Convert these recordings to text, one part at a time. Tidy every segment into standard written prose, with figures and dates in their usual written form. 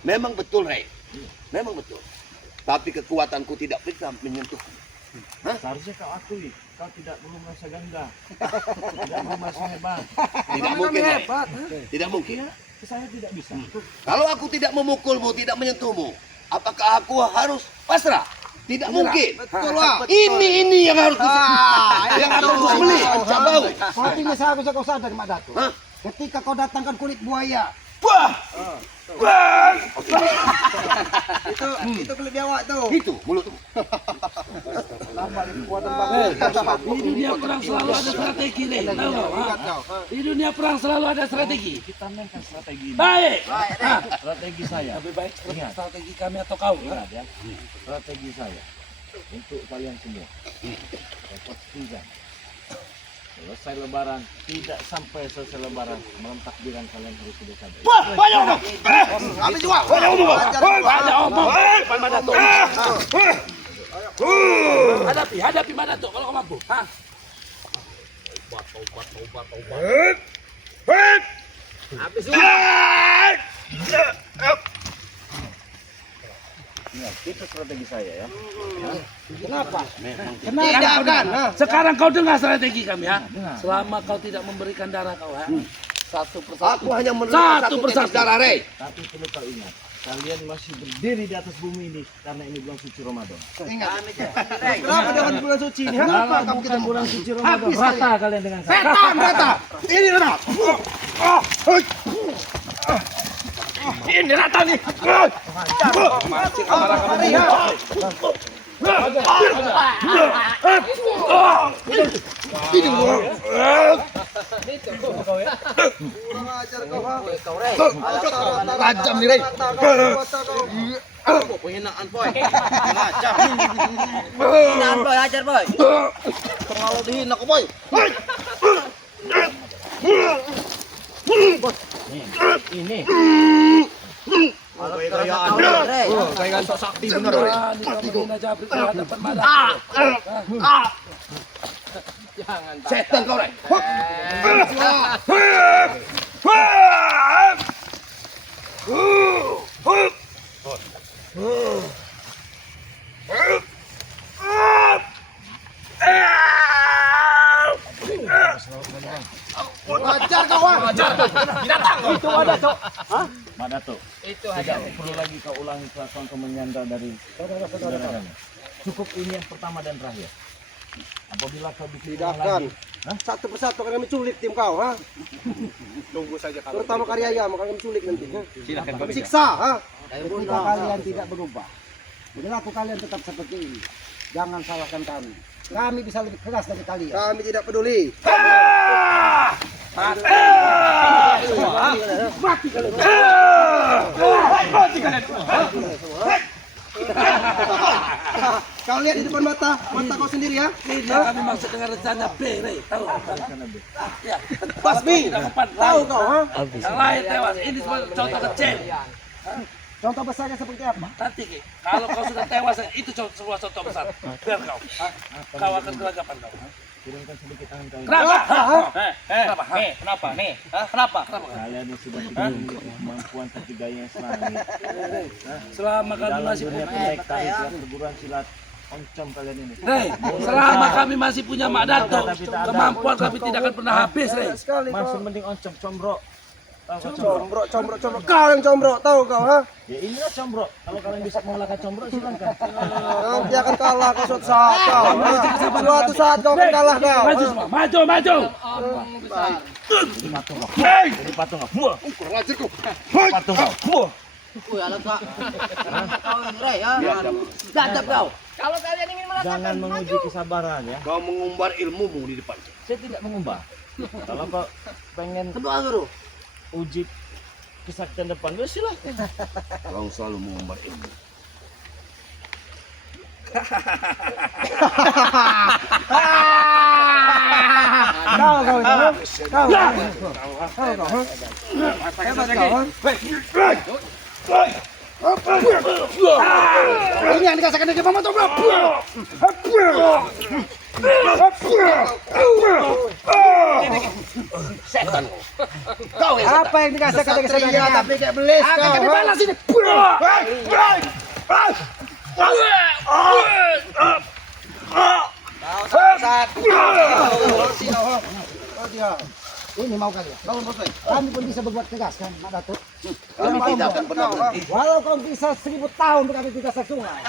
Memang betul, Rey. Memang betul. Tapi kekuatanku tidak bisa menyentuh. Seharusnya kau akui, kau belum merasa ganda, tidak merasa hebat. Tidak mungkin, Rey. Tidak mungkin. Saya tidak bisa. Kalau aku tidak memukulmu, tidak menyentuhmu, apakah aku harus pasrah? Tidak mungkin. Betul, Wak. Ini yang harus yang harus beli. Cabau. Tapi misalnya kau sadar, Mak Datuk. Hah? Ketika kau datangkan kulit buaya, Wah. Wah. itu kulit biawak tuh. Itu mulutmu. Di dunia perang selalu ada strategi, Rey. Tahu nggak? Di dunia perang selalu ada strategi. Kita mainkan strategi ini. Baik. Strategi saya. Lebih baik strategi kami atau kau? Ingat ya, strategi saya untuk kalian semua. Yang pastikan selesai lebaran, tidak sampai selesai lebaran, malam takbiran kalian harus sudah sadar. Wah, banyak dong. Habis juga. Banyak omong. Banyak omong. Hadapi mana tuh kalau kau mampu. Hah? Habis juga. Ingat, itu strategi saya ya. Kenapa? Tidak kan? Sekarang kau dengar strategi kami ya. Selama kau tidak memberikan darah kau ya. Satu persatu. Aku hanya menerima Satu satu persatu. tetes darah, Rey. Tapi perlu kau ingat, kalian masih berdiri di atas bumi ini karena ini bulan suci Ramadan. Kenapa dengan bulan suci ini? Kenapa kamu kita Bulan suci Ramadan, Habis rata kalian dengan saya. setan rata? Ini rata. Ini rata nih. Tajam nih, Rey. Penghinaan boy, ajar. Penghinaan boy, ajar boy. Terlalu dihina kok boy. Ini Gaya sok sakti bener. Berani kau menghina Jabri di hadapan mana? Setan kau, Rey. Wajar kau, Wak. itu ada, Cok. Hah? Madato. Itu tidak perlu lagi kau ulangi kelakuan kau menyandra dari saudara-saudara. Cukup ini yang pertama dan terakhir. Apabila kau bikin ulang Tidakkan. lagi, Satu persatu akan kami culik tim kau, ha? Tunggu saja kalau. Terutama karya ayam akan kami culik nanti. Silakan kami. Siksa, ha? Ketika kalian tidak berubah, perilaku kalian tetap seperti ini. Jangan salahkan kami. Kami bisa lebih keras dari kalian. Kami tidak peduli. Mati kalian. Kau lihat di depan mata kau sendiri ya. Ini kami maksud dengan rencana B, Rey. Tahu? Ya. Basmi. Tahu kau, ha? Yang lain tewas. Ini cuma contoh kecil. Contoh besarnya seperti apa? Nanti Ki, kalau kau sudah tewas, itu sebuah contoh besar. Biar kau. Kau akan kelagapan kau. kirimkan sedikit tangan kalian. Kenapa? Kenapa? Kenapa? Nih, kenapa? Kalian yang sudah tidak memiliki kemampuan tapi gaya yang selangit. Selama kami Dalam masih dunia punya pendekatan silat perguruan silat oncom kalian ini. Rey, selama kami masih punya Mak Dato, kemampuan kami tidak akan pernah habis, Rey. Masih mending oncom combro. Combrok. Kau yang combrok, tahu kau, ha? Ya inilah combro. Kalau kalian bisa mengalahkan combro silakan. Nanti akan kalah kau suatu saat kau. Suatu saat kau akan kalah kau. Maju semua, maju. Jadi patung kau. Muah. Kurang ajar kau. Patung kau. Muah. Wih, alat kak. Kau Rey, ya. Dadap kau. Kalau kalian ingin Jangan menguji kesabaran ya. Kau mengumbar ilmumu di depan. Saya tidak mengubah. Kalau kau pengen kedua guru. uji kesaktian depan, ya silahkan. Kau selalu mengumbar ilmu. Ini yang dikasihkan dari Mama Tombro. Setan kau yang setan. Apa yang dikasihkan dari saya? Tapi kayak belis kau. Akan dibalas ini. Ini mau kalian. Kami pun bisa berbuat tegas kan, Mak Datuk. Kami tidak akan pernah berhenti. Walau kau bisa 1000 tahun kami tidak sungai.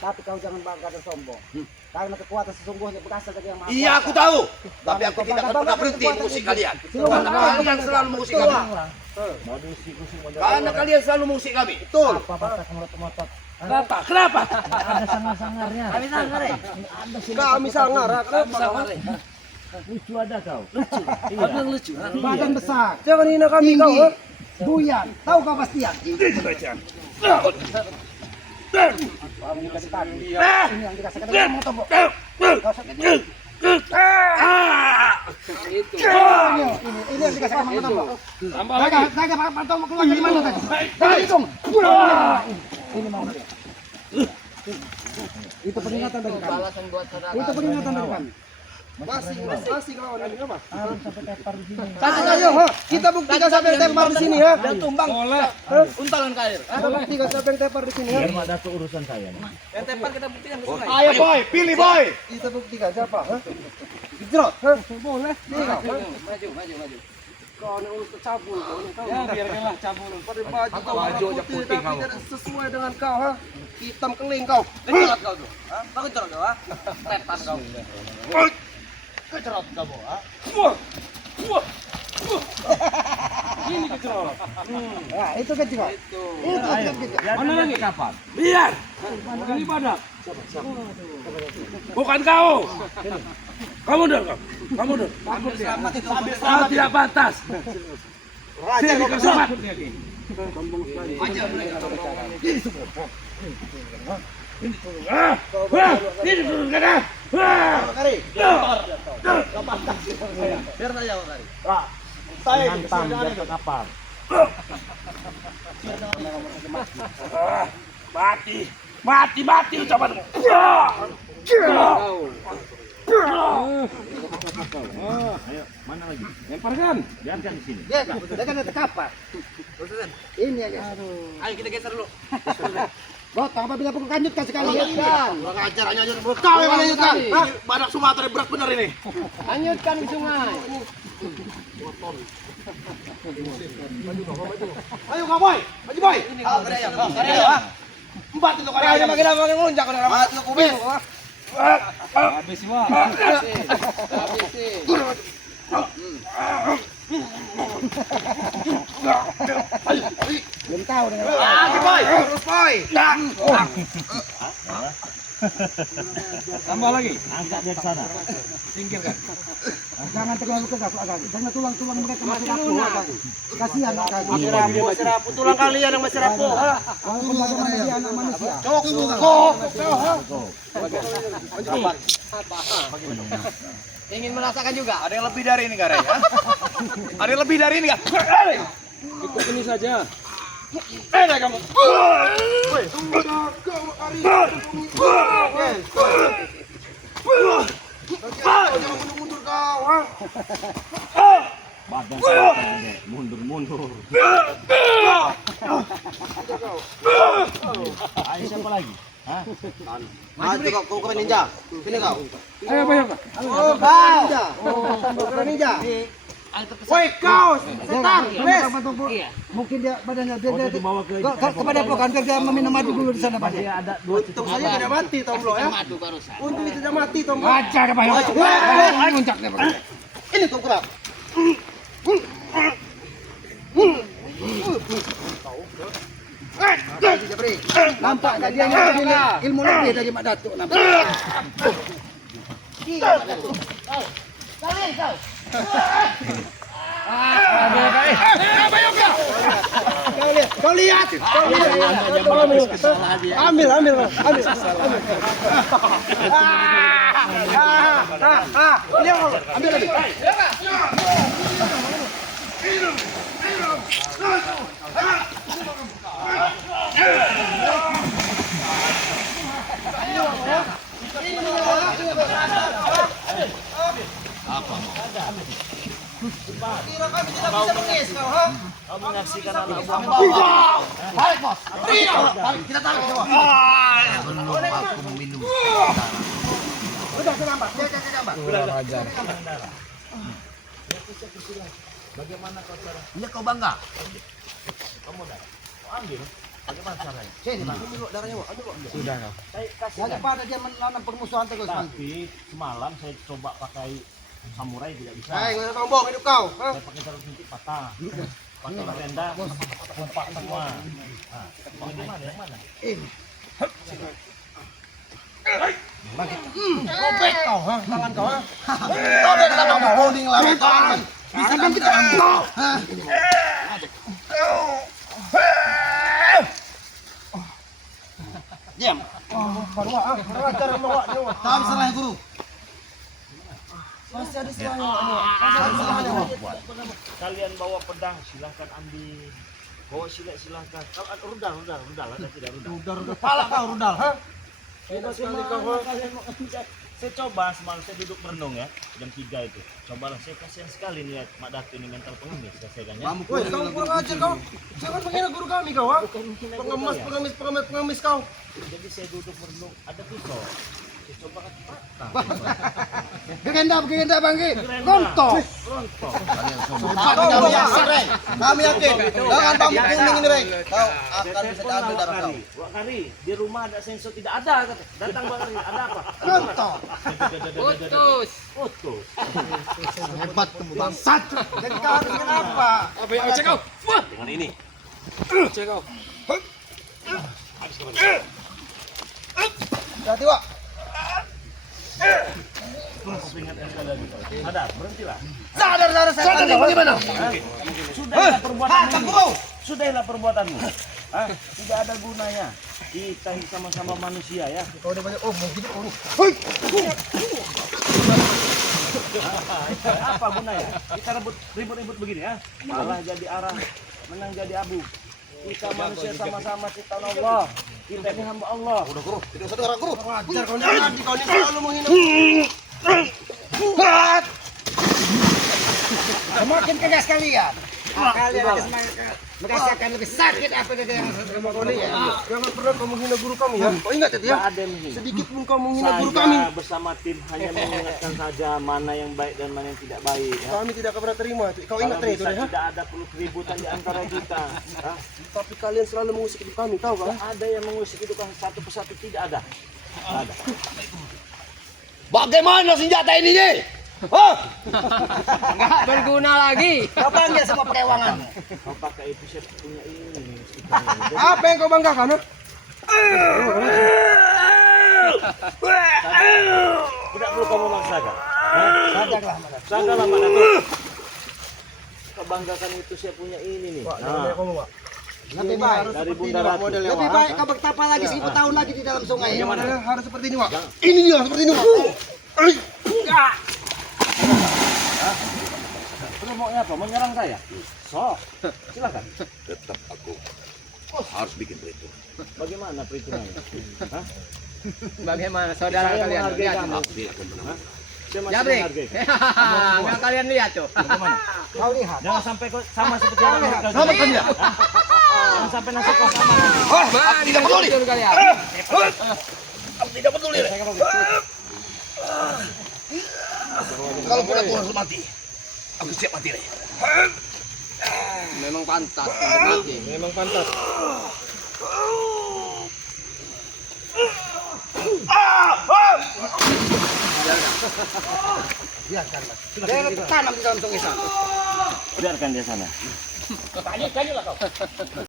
Tapi kau jangan bangga dan sombong. Karena kekuatan sesungguhnya berasal dari yang Maha Iya, aku tahu. Tapi aku tidak akan pernah berhenti mengusik kalian. Karena kalian selalu mengusik kami. Karena kalian selalu mengusik kami. Betul. Kenapa? Kenapa? Ada sangar-sangarnya. Kami sangar ya? Kami sangar. Sangar. Lucu ada kau. Ada yang lucu. Badan besar. Jangan hina kami kau. Buyan. Tahu kau pastian? Ini yang dikasihkan dari kamu tombok. Ini yang dikasihkan kamu tombok. Tambah lagi. Jaga Pak Tombok keluar dari mana tadi? Dari hidung. Ini mau dia. Itu peringatan dari kami. Balasan buat saudara. Itu peringatan dari kami. Masih kau ada apa? Sampai tepar di sini. Ayo, kita buktikan siapa yang tepar di sini ya. Dan tumbang. Boleh. Untalan kair. Kita buktikan siapa yang tepar di sini ya. Biar Mak Datuk urusan saya. Yang tepar kita buktikan ke sungai. Ayo boy, pilih boy. Kita buktikan siapa? Gejrot. Boleh. Maju. Kau ini urus cabul. Ya, biarkanlah cabul. Pada baju kau warna putih tapi tidak sesuai dengan kau ha. Hitam keling kau. Kecerot kau tuh. Apa kecerot kau ha? Setan kau. Kecerot kau ha. Ini kecerot. Nah, itu gejrot. Mana lagi? Kapan? Lihat. Ini badak. Bukan kau. Kamu dah. Kau tidak pantas. Sini kau sobat. Ini turun kada. Biar saja kau kari. Hantam biar ke kapal. Mati ucapanmu. Ayo, mana lagi? Lemparkan. Biarkan di sini. Dia kan ada kapal. Ini aja. Ayo kita geser dulu. Gotong apabila pukul kanjutkan sekali. Kurang ajar hanya kau yang melanjutkan. Badak Sumatera berat benar ini. Hanyutkan di sungai. Ayo kau boy, maju boy. Karya. Empat itu karya. Makin ngelunjak kau dalam. Mati kubis. Habis semua. Belum tahu dengan Lagi boy, terus boy. Tambah lagi. Angkat dia ke sana. Singkirkan. jangan terlalu tegas agak. Jangan tulang-tulang mereka masih rapuh agak. Kasihan agak. Masih rapuh tulang kalian yang masih rapuh. Walaupun bagaimana dia anak manusia. Ingin merasakan juga. Ada yang lebih dari ini Garay ya? Ada yang lebih dari ini enggak? Cukup ini saja. Kamu. Badan saya mundur. Ayo siapa lagi? Hah? Maju kau bukan ninja. Sini kau. Ayo bayar. Oh, kau. Bukan ninja. Woi kau, Setan, mungkin dia badannya dia Dibawa ke kepada pokan dia meminum madu dulu di sana Pak. masih ada 2 Untung saja tidak mati tomblo ya. Untung tidak mati tomblo. Ajar Pak. Muncaknya Pak. Ini tuh kerap. Nampaknya dia punya ilmu lebih dari Mak Datuk nampak. Kau lihat. Ambil. Ini ambil lagi. menyaksikan anak Kami buah. bawa. Balik bos. Balik, kita tarik semua. Belum aku meminum. Sudah nampak. Bagaimana kau cara? Iya kau bangga. Kamu dah. Kau ambil. Bagaimana caranya? Sini, Bang. Ambil darahnya, Bang. Ambil, Bang. Saya kasih. Daripada dia menanam permusuhan terus, Bang. Tapi semalam saya coba pakai samurai tidak bisa. Hai, mana kau bong hidup kau? Ha? Saya pakai taruh suntik patah. Pakai tenda, pompa semua. Nah, bagaimana? Yang mana? Robek kau, ha? Tangan kau, ha? Robek tangan kau bonding lah. Bisa kan kita ambil. Diam. Baru ajar bawa dia. Tak bisa lah guru. Masih ada selangnya. Kalian bawa pedang, silahkan ambil. Bawa silet silahkan. Kalau ada rudal, ada tidak rudal? Rudal, pala kau rudal, ha? Bagaimana kalian mau kerja? Saya coba semalam saya duduk merenung ya, jam 3 itu. Cobalah, saya kasihan sekali lihat Mak Datu ini mental pengemis. Saya tanya. Woi, kau kurang ajar kau. Jangan menghina guru kami kau, ha? Pengemis kau. Jadi saya duduk merenung, ada pisau. Saya coba kan patah. Begenda Bang Ki. Rontok. Rontok. Kami yakin, Reng. Kami yakin. Dengan bambu kuning ini, Reng. Kau akan bisa diambil darah kau. Wak Kari, di rumah ada sensor tidak ada kata. Datang Wak Kari, ada apa? Rontok. Putus. Hebat kamu bangsat. Jadi kau harus kenapa? Dengan ini. Hati, Wak. Aku ingatkan sekali lagi. Sadar, berhentilah. Sadar saya. Sadar ini bagaimana? Sudahlah perbuatanmu. Sudahlah perbuatanmu. Ah, tidak ada gunanya. Kita sama-sama manusia ya. Kau udah banyak mau gitu. Apa gunanya? Kita ribut-ribut begini ya. Malah jadi arah, menang jadi abu. Kita manusia sama-sama ciptaan Allah. Kita ini hamba Allah. Udah guru, tidak usah dengar guru. Ajar kau ni, kau ni selalu menghina. Semakin keras kalian. Kalian merasakan lebih sakit apa dari yang sama kau ni. Jangan pernah kau menghina guru kami ya. Kau ingat itu ya? Tidak ada yang menghina. Sedikit pun kau menghina guru kami. Saya bersama tim hanya mengingatkan saja mana yang baik dan mana yang tidak baik. Ya. Kami tidak akan pernah terima. Kau ingat Kalau itu bisa ya? tidak ada perlu keributan di antara kita. Hah? Tapi kalian selalu mengusik hidup kami, tahu kan? Tidak ada yang mengusik hidup kami satu persatu, tidak ada. Tidak ada. Bagaimana senjata ini, Ji? Hah? Enggak berguna lagi. Kau panggil semua perewangan. Kau pakai itu saya punya ini. Apa yang kau banggakan? Ha? Tidak perlu kamu maksakan. Sadarlah. Sadarlah mana tuh. Kau banggakan itu saya punya ini nih. Nah, Lebih baik. dari Bunda Ratu. Lebih baik kau bertapa lagi 1000 tahun lagi di dalam sungai. Modelnya harus seperti ini, Wak. Ini dia seperti ini, Pak. Terus maunya apa? Menyerang saya? Sok, silakan. Tetap aku harus bikin perhitungan. Bagaimana perhitungannya? Hah? Bagaimana saudara Saya kalian? menghargai Lihat. kamu. Tidak akan menang. Saya masih Jabrik. menghargai. Enggak kalian lihat tuh. Bagaimana? Kau lihat. Jangan sampai kau sama seperti yang mereka. Sama kan ya? Jangan sampai nasib kau sama. Aku tidak peduli. Kalian. Aku tidak peduli. Reng. Kalaupun aku harus mati, aku siap mati, Reng. Memang pantas untuk mati. Memang pantas. Biarkan. Dia tanam di dalam sungai sana. Biarkan dia sana.